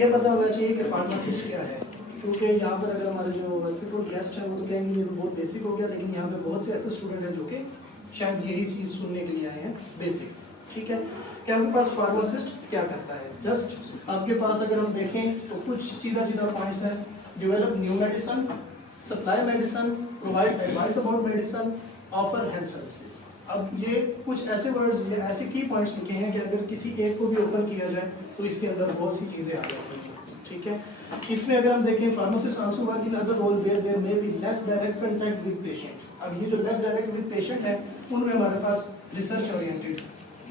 یہ پتہ ہونا چاہیے کہ فارماسسٹ کیا ہے، کیونکہ یہاں پر اگر ہمارے جو گیسٹ ہیں وہ تو کہیں گے یہ تو بہت بیسک ہو گیا، لیکن یہاں پہ بہت سے ایسے اسٹوڈنٹ ہیں جو کہ شاید یہی چیز سننے کے لیے آئے ہیں، بیسکس. ٹھیک ہے، کہ آپ کے پاس فارماسسٹ کیا کرتا ہے. جسٹ آپ کے پاس اگر ہم دیکھیں تو کچھ سیدھا پوائنٹس ہیں. Develop new medicine, supply medicine, provide advice about medicine, offer health services. اب یہ کچھ ایسے ورڈز یا ایسے کی پوائنٹس لکھے ہیں کہ اگر کسی ایک کو بھی اوپن کیا جائے تو اس کے اندر بہت سی چیزیں آ جاتی ہیں. ٹھیک ہے، اس میں اگر ہم دیکھیں pharmacist also work in other role where they may be less direct contact with patient. اب یہ جو لیس ڈائریکٹ ود پیشنٹ ہے ان میں ہمارے پاس ریسرچ اورینٹیڈ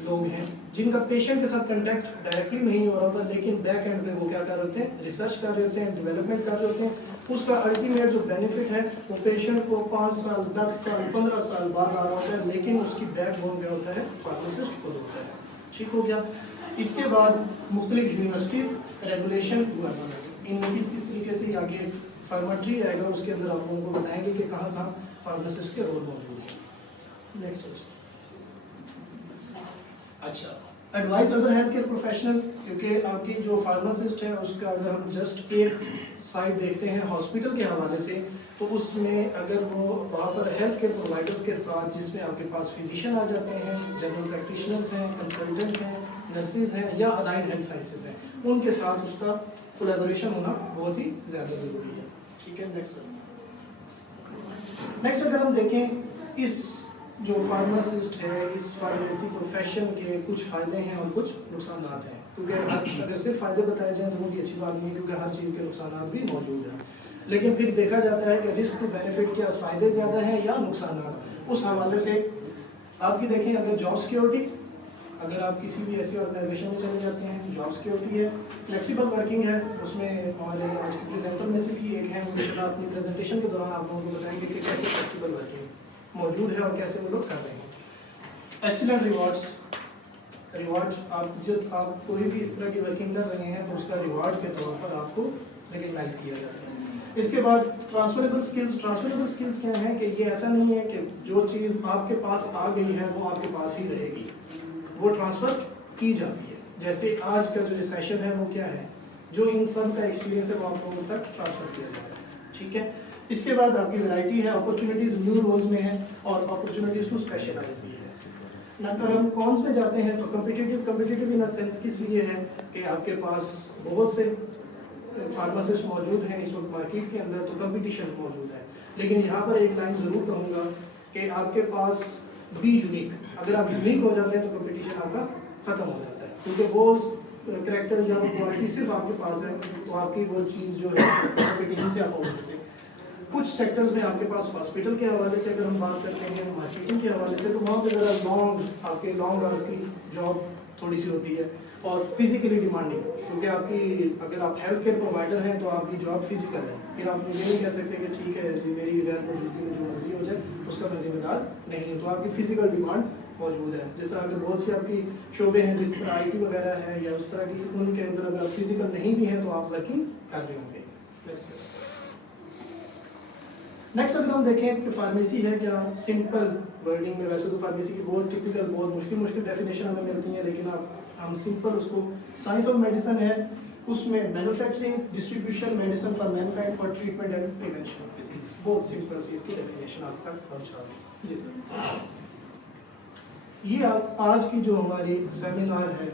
لوگ ہیں جن کا پیشنٹ کے ساتھ کنٹیکٹ ڈائریکٹلی نہیں ہو رہا ہوتا، لیکن بیک اینڈ پہ وہ کیا کر رہے ہوتے ہیں، ریسرچ کر رہے ہوتے ہیں، ڈیولپمنٹ کر رہے ہوتے ہیں. اس کا الٹیمیٹ جو بینیفٹ ہے وہ پیشنٹ کو 5 سال 10 سال 15 سال بعد آ رہا ہوتا ہے، لیکن اس کی بیک بون کیا ہوتا ہے، فارماسسٹ خود ہوتا ہے. ٹھیک ہو گیا. اس کے بعد مختلف یونیورسٹیز، ریگولیشن، گورنمنٹ، ان میں کس طریقے سے آگے فارمیٹری آئے گا اس کے اندر آپ لوگوں کو بتائیں گے کہ کہاں کہاں فارماسسٹ کے رول موجود ہیں. نیکسٹ. اچھا، advise other health care professional, کیونکہ آپ کی جو فارماسسٹ ہے اس کا اگر ہم جسٹ ایک سائڈ دیکھتے ہیں ہاسپٹل کے حوالے سے، تو اس میں اگر وہ وہاں پر ہیلتھ کیئر پرووائڈرس کے ساتھ، جس میں آپ کے پاس فزیشین آ جاتے ہیں، جنرل پریکٹیشنرز ہیں، کنسلٹنٹ ہیں، نرسز ہیں یا الائنڈ ہیلتھ سائنسز ہیں، ان کے ساتھ اس کا کولیبوریشن ہونا بہت ہی زیادہ ضروری ہے. ٹھیک ہے، نیکسٹ اگر ہم دیکھیں اس جو فارماسسٹ ہے، اس فارمیسی پروفیشن کے کچھ فائدے ہیں اور کچھ نقصانات ہیں. کیونکہ اگر صرف فائدے بتائے جائیں تو وہ بھی اچھی بات نہیں ہے، کیونکہ ہر چیز کے نقصانات بھی موجود ہیں. لیکن پھر دیکھا جاتا ہے کہ رسک ٹو بینیفٹ کیا فائدے زیادہ ہیں یا نقصانات. اس حوالے سے آپ کی دیکھیں، اگر جاب سیکیورٹی، اگر آپ کسی بھی ایسی آرگنائزیشن میں چلے جاتے ہیں، جاب سیکیورٹی ہے، فلیکسیبل ورکنگ ہے. اس میں ہمارے آج کے پریزنٹر میں سے بھی ایک ہے، وہ انشاءاللہ اپنی پریزنٹیشن کے دوران آپ لوگوں کو بتائیں گے کہ کیسے فلیکسیبل ورکنگ موجود ہے اور کیسے وہ لوگ کر رہے ہیں. ایکسیلنٹ ریوارڈس، ریوارڈ جب آپ کوئی بھی اس طرح کی ورکنگ کر رہے ہیں تو اس کا ریوارڈ کے طور پر آپ کو ریکگنائز کیا جاتا ہے. اس کے بعد ٹرانسفریبل سکلز. ٹرانسفریبل سکلز کیا ہیں کہ یہ ایسا نہیں ہے کہ جو چیز آپ کے پاس آ گئی ہے وہ آپ کے پاس ہی رہے گی، وہ ٹرانسفر کی جاتی ہے. جیسے آج کا جو سیشن ہے وہ کیا ہے، جو ان سب کا ایکسپیرینس ہے وہ آپ لوگوں تک ٹرانسفر کیا جائے گا. ٹھیک ہے. اس کے بعد آپ کی ورائٹی ہے، اپرچونیٹیز نیو رولز میں ہیں اور اپرچونیٹیز ٹو اسپیشلائز بھی ہے. اگر ہم کونس میں جاتے ہیں تو کمپیٹیٹیو ان سینس کس لیے ہے کہ آپ کے پاس بہت سے فارماسسٹ موجود ہیں اس وقت مارکیٹ کے اندر، تو کمپٹیشن موجود ہے. لیکن یہاں پر ایک لائن ضرور کہوں گا کہ آپ کے پاس بی یونیک. اگر آپ یونیک ہو جاتے ہیں تو کمپٹیشن آپ کا ختم ہو جاتا ہے، کیونکہ وہ کریکٹر یا وہ کوالٹی صرف آپ کے پاس ہے تو آپ کی وہ چیز جو ہے کمپٹیشن سے آپ آؤٹ ہوتے ہیں. کچھ سیکٹرز میں آپ کے پاس ہاسپٹل کے حوالے سے اگر ہم بات کرتے ہیں، مارکیٹنگ کے حوالے سے، تو وہاں پہ ذرا آپ کے لانگ آورس کی جاب تھوڑی سی ہوتی ہے اور فزیکلی ڈیمانڈنگ، کیونکہ آپ کی اگر آپ ہیلتھ کیئر پرووائڈر ہیں تو آپ کی جاب فزیکل ہے. پھر آپ یہ نہیں کہہ سکتے کہ ٹھیک ہے جی میری غیر موجودگی میں جو مرضی ہو جائے اس کا میں ذمہ دار نہیں ہوں. تو آپ کی فزیکل ڈیمانڈ موجود ہے. جس طرح اگر بہت سی آپ کی شعبے ہیں جس طرح آئی ٹی وغیرہ ہے یا اس طرح کی، ان کے اندر اگر فزیکل نہیں بھی ہیں تو آپ ورکنگ کر رہے ہوں گے. نیکسٹ اگر ہم دیکھیں کہ فارمیسی ہے کیا، سمپل ورڈنگ میں، ویسے تو فارمیسی کی بہت ٹپیکل بہت مشکل ڈیفینیشن ہمیں ملتی ہیں، لیکن ہم سمپل اس کو سائنس آف میڈیسن ہے. اس میں manufacturing, distribution, medicine for mankind for treatment and prevention of disease. بہت سمپل سی اس کی ڈیفینیشن آپ تک پہنچا دیں. جی سر، یہ آج کی جو ہماری سیمینار ہے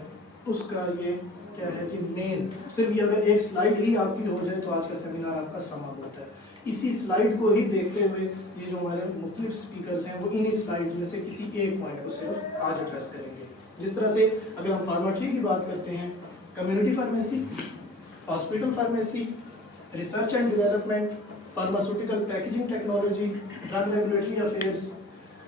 اس کا یہ کیا ہے کہ مین، صرف یہ اگر ایک سلائڈ ہی آپ کی ہو جائے تو آج کا سیمینار آپ کا سما ہوتا ہے. اسی سلائڈ کو ہی دیکھتے ہوئے یہ جو ہمارے مختلف اسپیکرز ہیں وہ انہی سلائڈز میں سے کسی ایک پوائنٹ کو صرف آج ایڈریس کریں گے. جس طرح سے اگر ہم فارمیٹری کی بات کرتے ہیں، community pharmacy, hospital pharmacy, research and development, pharmaceutical packaging technology, drug regulatory affairs,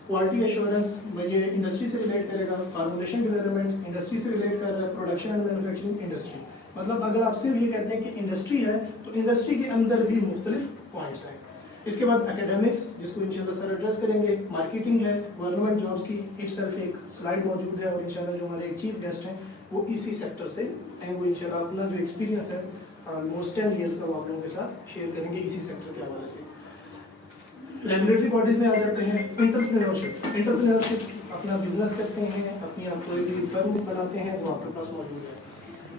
quality assurance, یہ انڈسٹری سے ریلیٹ کرے گا، فارمولیشن ڈیولپمنٹ انڈسٹری سے ریلیٹ کر رہا ہے، پروڈکشن اینڈ مینوفیکچرنگ انڈسٹری. مطلب اگر آپ صرف یہ کہتے ہیں کہ انڈسٹری ہے تو انڈسٹری کے اندر بھی مختلف پوائنٹس ہیں. اس کے بعد اکیڈمکس، جس کو انشاءاللہ سر ایڈریس کریں گے، مارکیٹنگ ہے، گورنمنٹ جابس کی اٹ سیلف ایک سلائڈ موجود ہے، اور انشاءاللہ جو ہمارے ایک چیف گیسٹ ہیں وہ اسی سیکٹر سے ہیں، وہ انشاءاللہ اپنا جو ایکسپیرینس ہے آلموسٹ 10 ایئرس کا وہ آپ لوگوں کے ساتھ شیئر کریں گے اسی سیکٹر کے حوالے سے. ریگولیٹری باڈیز میں آ جاتے ہیں. انٹرپرینورشپ اپنا بزنس کرتے ہیں، اپنی آپ کوئی بھی فرم بناتے ہیں تو آپ کے پاس موجود ہے.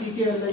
PKSI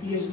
PhD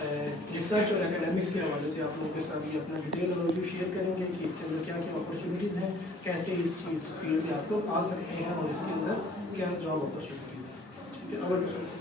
ریسرچ اور اکیڈمکس کے حوالے سے آپ لوگوں کے ساتھ یہ اپنا ڈیٹیل اور ریویو شیئر کریں گے کہ اس کے اندر کیا کیا اپرچونیٹیز ہیں، کیسے اس چیز فیلڈ میں آپ لوگ آ سکتے ہیں اور اس کے اندر کیا جاب اپرچونیٹیز ہیں. ٹھیک ہے.